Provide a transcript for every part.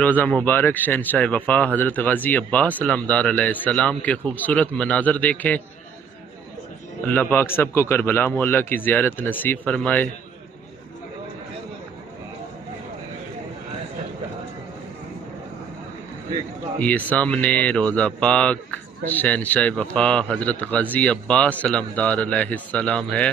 रोज़ा मुबारक शहनशाह वफ़ा हज़रत गाज़ी अब्बास अलमदार अलैहिस्सलाम के खूबसूरत मनाज़र देखें। अल्लाह पाक सबको करबला मौला की ज़ियारत नसीब फरमाए। ये सामने रोज़ा पाक शहनशाह वफ़ा हज़रत गाज़ी अब्बास अलमदार अलैहिस्सलाम है।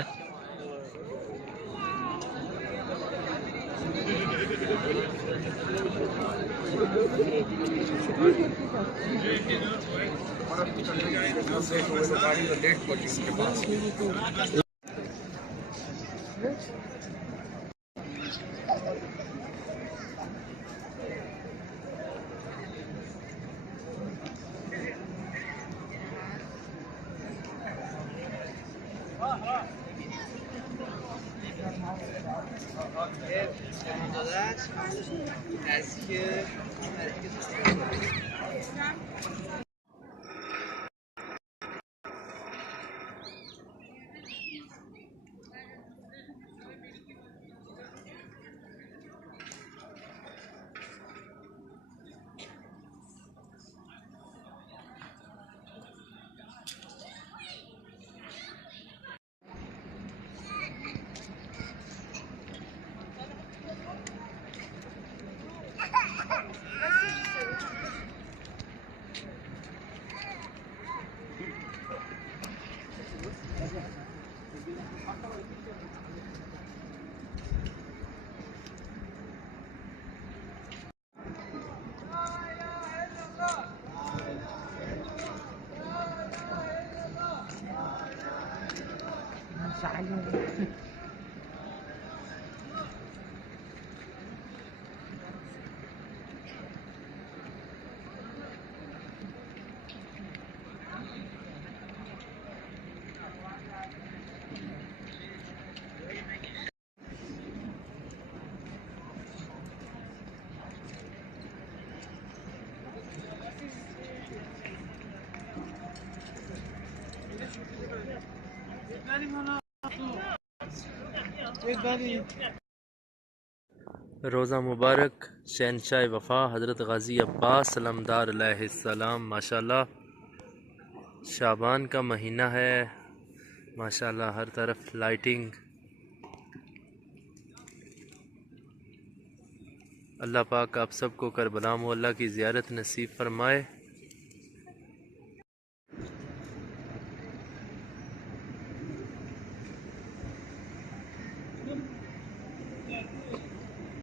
रोज़ा मुबारक शहनशाह वफ़ा हज़रत गाज़ी अब्बास अलमदार अलैहिस्सलाम। माशाल्लाह शाबान का महीना है, माशाल्लाह हर तरफ लाइटिंग। अल्लाह पाक आप सबको करबला मौला की ज़ियारत नसीब फरमाए।